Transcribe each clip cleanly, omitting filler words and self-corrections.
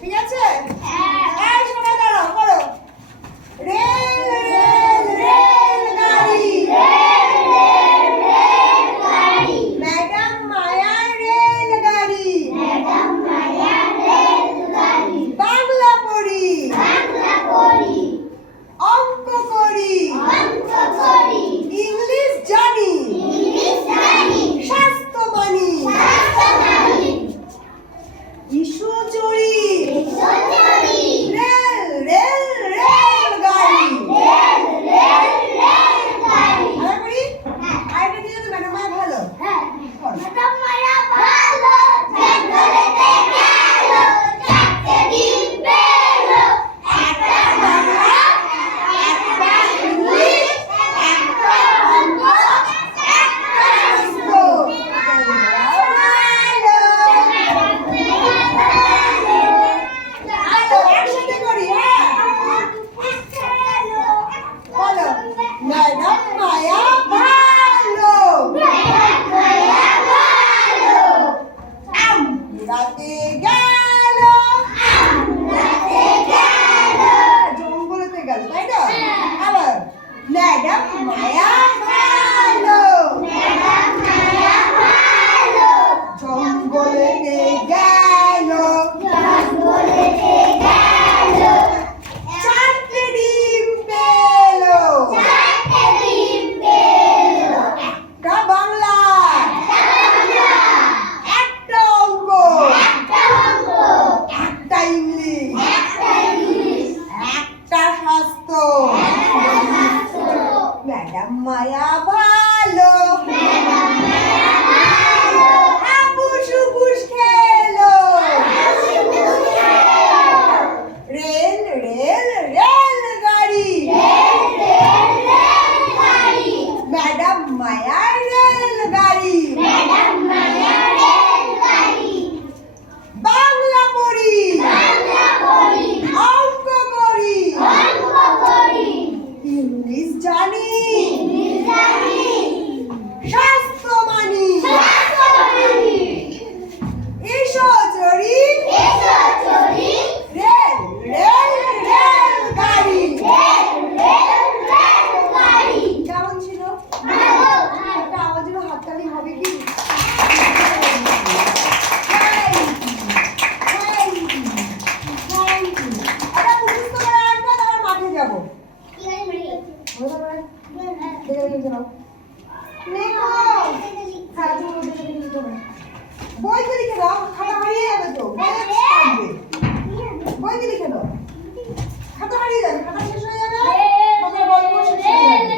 ঠিক আছে? এই সবাই দাঁড়াও, করো। রেল রেল রেল গাড়ি, ম্যাডাম মায়া রেল গাড়ি, বাংলা পড়ি, অঙ্ক করি, ইংলিশ জানি, স্বাস্থ্য মানি, ইস্যু চুরি, রেল রেল রেল গাড়ি। আরে করি? আরেকটা দিয়ে তো ম্যাডাম মায়া ভালো। একসাথে করি, হ্যাঁ? বলো, ম্যাডাম মায়া ভালো। আমরাতে গেল, জঙ্গলেতে গেল, তাই না? আবার ম্যাডাম মায়া ভালো, জঙ্গলেতে গেল, চারটে ডিম পেল, একটা বাংলা, একটা অঙ্ক, একটা ইংলিশ, একটা স্বাস্থ্য। ম্যাডাম মায়া ভালো, হাবুস হুবুস খেলো, রেল রেল রেল গাড়ি, ম্যাডাম মায়া রেল গাড়ি, বাংলা পড়ি, অঙ্ক করি, ইংলিশ জানি, স্বাস্থ্য মানি, এসো চড়ি, রেল রেল রেল গাড়ি। কেমন ছিল? একটা আমার জন্য হাততালি হবে কি? একটা মুখস্থ করে আসবে, তারপর মাঠে যাবো। বইতে লিখে দাও, খাতা হারিয়ে যাবে তো। বইতে লিখে দাও, খাতা হারিয়ে যাবে, খাতা শেষ হয়ে যাবে, খাতার গল্প শেষ হয়ে যাবে।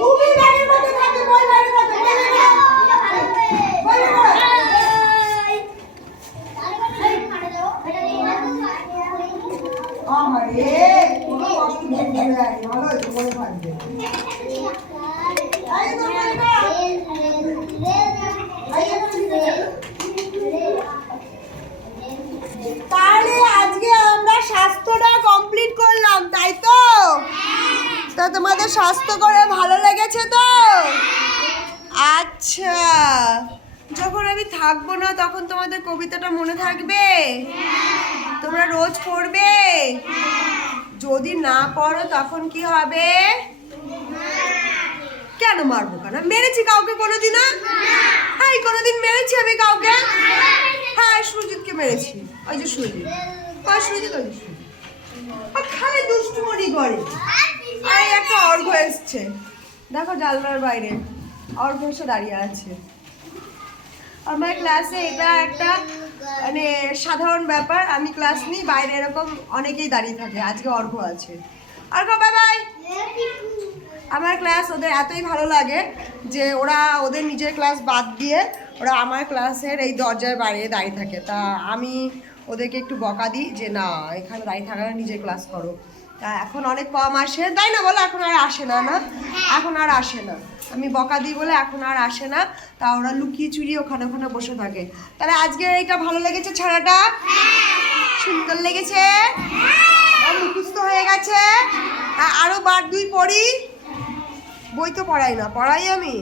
তুমি ব্যাগের মধ্যে থাকে, বই বাইরে থাকে, বই বের করো। আহারে, কোনো কষ্ট নেই, ভালো হয়েছে, মনে থাকবে। এই তো বইটা। তাহলে আজকে আমরা স্বাস্থ্যটা কমপ্লিট করলাম, তাই তো? তা তোমাদের স্বাস্থ্য করে ভালো লেগেছে তো? আচ্ছা, যখন আমি থাকবো না তখন তোমাদের কবিতাটা মনে থাকবে? তোমরা রোজ পড়বে? যদি না পড়ো তখন কি হবে? কেন মারবো? কেন মেরেছি কাউকে কোনোদিন? হ্যাঁ, কোনোদিন মেরেছি আমি কাউকে? হ্যাঁ, সুজিতকে মেরেছি। ওই যে সুজিত, সুজিত, ওই যে সুজিত খালি দুষ্টুমনি করে। আর একটা অর্ঘ এসছে, দেখো জানলার বাইরে অর্ঘ এসে দাঁড়িয়ে আছে। আমার ক্লাসে এটা একটা মানে সাধারণ ব্যাপার, আমি ক্লাস নিই, বাইরে এরকম অনেকেই দাঁড়িয়ে থাকে। আজকে অর্ঘ আছে। অর্ঘ বাই বাই। আমার ক্লাস ওদের এতই ভালো লাগে যে ওরা ওদের নিজের ক্লাস বাদ দিয়ে ওরা আমার ক্লাসের এই দরজার বাইরে দাঁড়িয়ে থাকে। তা আমি ওদেরকে একটু বকা দিই যে না, এখানে দাঁড়িয়ে থাকা, নিজের ক্লাস করো। তা এখন অনেক কম আসে, তাই না বলো? এখন আর আসে না, না এখন আর আসে না, আমি বকা দিই বলে এখন আর আসে না। তা ওরা লুকিয়ে চুরিয়ে ওখানে ওখানে বসে থাকে। তাহলে আজকে এইটা ভালো লেগেছে, ছাড়াটা সুন্দর লেগেছে, মুখস্থ হয়ে গেছে। আছে? হ্যাঁ, আরো বার 2 পড়ি। বই তো পড়াই না, পড়াই আমি?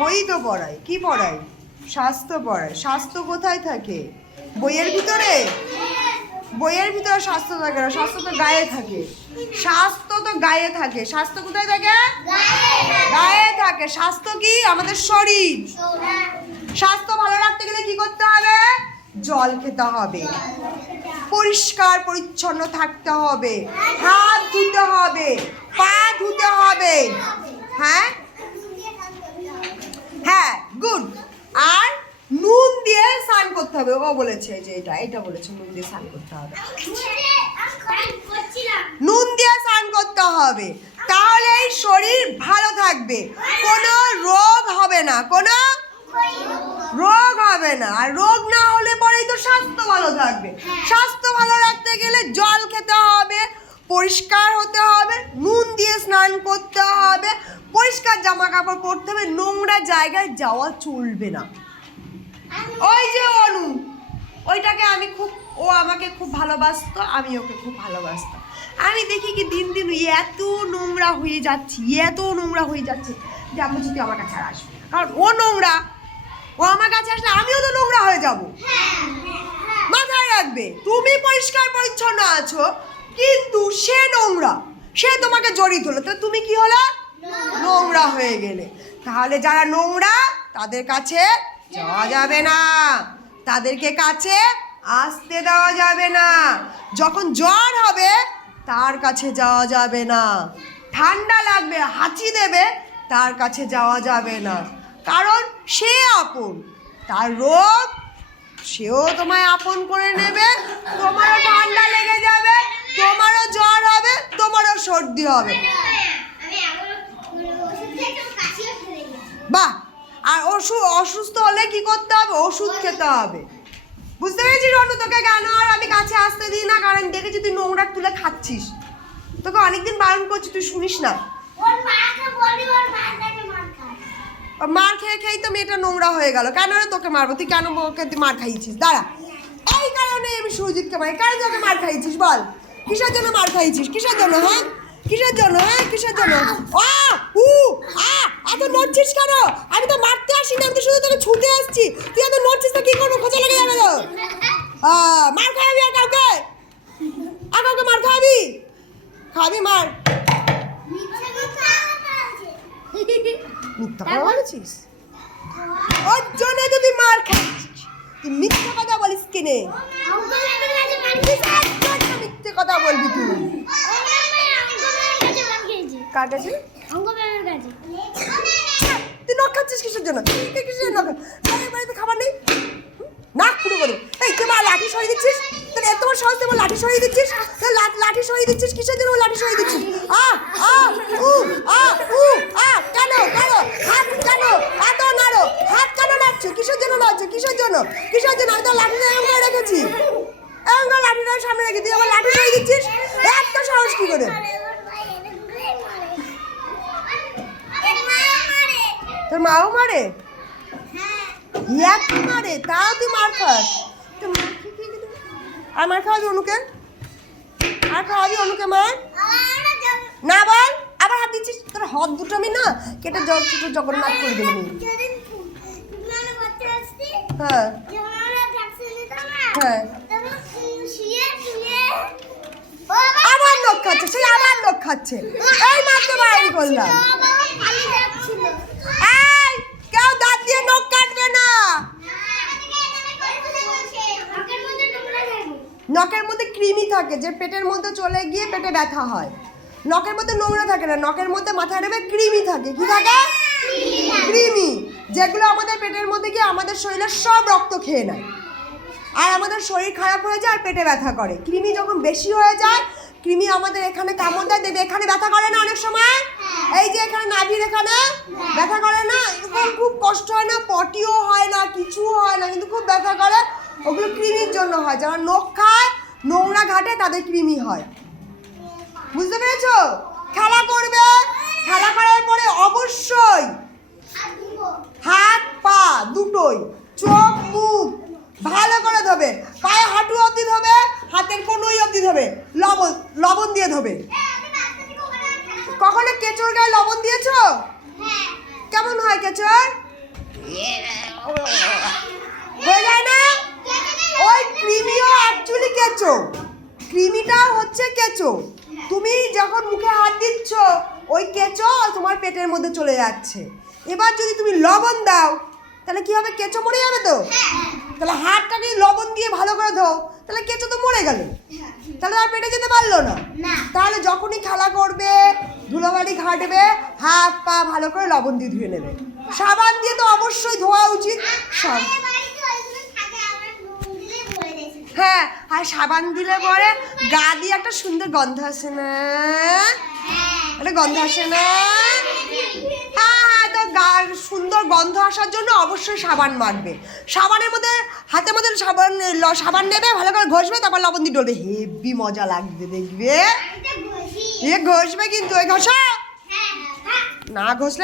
বই তো পড়াই। কি পড়াই? স্বাস্থ্য পড়াই। স্বাস্থ্য কোথায় থাকে? বইয়ের ভিতরে? বইয়ের ভিতরে স্বাস্থ্য থাকে না, স্বাস্থ্য তো গায়ে থাকে। স্বাস্থ্য তো গায়ে থাকে। স্বাস্থ্য কোথায় থাকে? গায়ে থাকে। স্বাস্থ্য কি? আমাদের শরীর। স্বাস্থ্য ভালো রাখতে গেলে কি করতে হবে? জল খেতে হবে, পরিষ্কার পরিচ্ছন্ন থাকতে হবে, হাত ধুতে হবে, পা ধুতে হবে। হ্যাঁ হ্যাঁ, গুড। আর নুন দিয়ে স্নান করতে হবে। ও বলেছে যে এটা বলেছে নুন দিয়ে স্নান করতে হবে। নুন দিয়ে স্নান করতে হবে, তাহলে এই শরীর ভালো থাকবে, কোনো রোগ হবে না, কোনো রোগ হবে না। আর রোগ না হলে পরেই তো স্বাস্থ্য ভালো থাকবে। স্বাস্থ্য ভালো রাখতে গেলে জল খেতে হবে, পরিষ্কার হতে হবে, নুন দিয়ে স্নান করতে হবে, পরিষ্কার জামা কাপড় পরতে হবে, নোংরা জায়গায় যাওয়া চলবে না। ওই যে অনু, ওইটাকে আমি খুব, ও আমাকে খুব ভালোবাসতো, আমি ওকে খুব ভালোবাসতাম। আমি দেখি কি দিন দিন এত নোংরা হয়ে যাচ্ছে, এত নোংরা হয়ে যাচ্ছে যে আমি যদি আমার কাছে আর আসবে, কারণ ও নোংরা। ও আমার কাছে আসলে আমিও তো নোংরা হয়ে যাব। মাথায় রাখবে, তুমি পরিষ্কার পরিচ্ছন্ন আছো, কিন্তু সে নোংরা, সে তোমাকে জড়িয়ে ধরলো, তাহলে তুমি কি হলো? নোংরা হয়ে গেলে। তাহলে যারা নোংরা তাদের কাছে যাওয়া যাবে না, তাদেরকে কাছে আসতে দেওয়া যাবে না। যখন জ্বর হবে তার কাছে যাওয়া যাবে না, ঠান্ডা লাগবে হাঁচি দেবে তার কাছে যাওয়া যাবে না, কারণ সে আপন, তার রোগ সেও তোমায় আপন করে নেবে, তোমারও ঠান্ডা লেগে যাবে, তোমারও জ্বর হবে, তোমারও সর্দি হবে। বাহ। আর অসুস্থ হলে কি করতে হবে? ওষুধ খেতে হবে। বুঝতে পেরেছিস রনু? তোকে কেন আর আমি কাছে আসতে দিই না, কারণ দেখেছি তুই নোংরা তুলে খাচ্ছিস। তোকে অনেকদিন বারণ করছি, তুই শুনিস না। মার খেয়ে খেয়েই তো মেয়েটা নোংরা হয়ে গেল। কেন রে তোকে মারবো? তুই কেন ওকে মার খাইছিস? দাঁড়া, এই কারণে আমি সুজিতকে মারি। কেন তোকে মার খাইছিস বল? কিসের জন্য মার খাইছিস? কিসের জন্য? হ্যাঁ, কিসের জন্য? হ্যাঁ, কিসের জন্য? এত নড়ছিস কেন? আমি তো মারতে আসি না, আমি তো শুধু তোকে ছুটে আসছি। তুই এত নড়ছিস তো কি করবো? খোঁচা লেগে যাবে তো। মার খাওয়াবি আর কাউকে? আর কাউকে মার খাওয়াবি? খাবি মার? মিথ্যা কথা বলেছিস, ওর জন্য তো তুই মার খাচ্ছিস। তুই মিথ্যা কথা বলিস কেনে? মিথ্যে কথা বলবি তুই? কার কাছে? তুই নখ খাচ্ছিস কিসের জন্য? কিসের নখ? বাড়িতে খাবার নেই, নাক পুরো করে। এই তুই মা লাঠি সরিয়ে দিচ্ছিস? তোর এত বড় সাহস, তুই লাঠি সরিয়ে দিচ্ছিস? লাঠি সরিয়ে দিচ্ছিস কিসের জন্য? লাঠি সরিয়ে দিচ্ছিস কেন? হাত কেন এত নাড়ো? হাত কেন নাড়ছো? কিসের জন্য নাড়ছো? কিসের জন্য? কিসের জন্য? আমি তো লাঠিটা এরকম করে রেখেছি, এরকম করে লাঠিটা সামনে রেখে তুই আবার লাঠি সরিয়ে দিচ্ছিস? এত সাহস কি করে? তোর মাও মারে? এক মারে, তাও তুই মার খাস? আর মার খাওয়াবি অনুকে? আর খাওয়াবি অনুকে মার? না বল, আবার হাত দিচ্ছিস। তোর হাত দুটো আমি না কেটে জগন্নাথ করে দেবো। হ্যাঁ হ্যাঁ, আবার নখ খাচ্ছে, সেই আবার নখ খাচ্ছে। এই মাত্র বাড়ি করলাম। এই কেউ দাঁত দিয়ে নখ কাটবে না। নখের মধ্যে কৃমি থাকে, যে পেটের মধ্যে চলে গিয়ে পেটে ব্যথা হয়। নখের মধ্যে নোংরা থাকে না, নখের মধ্যে মাথায় নেবে কৃমি থাকে। কি থাকে? কৃমি, যেগুলো আমাদের পেটের মধ্যে গিয়ে আমাদের শরীরের সব রক্ত খেয়ে নেয়, আর আমাদের শরীর খারাপ হয়ে যায় আর পেটে ব্যথা করে। কৃমি যখন বেশি হয়ে যায়, কৃমি আমাদের এখানে কামড় দেয়, দেখবে এখানে ব্যথা করে না অনেক সময়? এই যে এখানে নাভির এখানে ব্যথা করে না? এরকম খুব কষ্ট হয় না, পটিও হয় না, কিছু হয় না, কিন্তু খুব ব্যথা করে। ওগুলো কৃমির জন্য হয়। যারা নখ খায়, নোংরা ঘাটে, তাদের কৃমি হয়। বুঝতে পেরেছো? খেলা করবে, খেলা করার পরে অবশ্যই হাত পা দুটোই, চোখ মুখ ভালো করে ধোবে, পায়ে হাঁটু অবধি ধোবে, হাতের কনুই অবধি ধোবে, লবণ লবণ দিয়ে ধোবে। কখনো কেঁচোর গায়ে লবণ দিয়েছো? কেমন হয় কেঁচোর? হয়ে যায় না? ওই ক্রিমিও অ্যাকচুয়ালি কেঁচো, ক্রিমিটা হচ্ছে কেঁচো। তুমি যখন মুখে হাত দিচ্ছ ওই কেঁচো তোমার পেটের মধ্যে চলে যাচ্ছে। এবার যদি তুমি লবণ দাও তাহলে কি হবে? কেঁচো মরে যাবে তো। তাহলে হাতটাকে লবণ দিয়ে ভালো করে ধোও, তাহলে কেঁচো তো মরে গেল, তাহলে আর পেটে যেতে পারলো না। তাহলে যখনই খেলা করবে, ধুলোবালি ঘাটবে, হাত পা ভালো করে লবণ দিয়ে ধুয়ে নেবে। সাবান দিয়ে তো অবশ্যই ধোয়া উচিত। হ্যাঁ, আর সাবান দিলে পরে গা দিয়ে একটা সুন্দর গন্ধ আসে না? একটা গন্ধ আসে না? হ্যাঁ, তো গার সুন্দর গন্ধ আসার জন্য অবশ্যই সাবান মাখবে। সাবানের মধ্যে হাতের মধ্যে সাবান নেবে, ভালো করে ঘষবে, তারপর লবণ দিয়ে ডলবে, হেভি মজা লাগবে দেখবে। এ ঘষবে কিন্তু, ঘষা না ঘষলে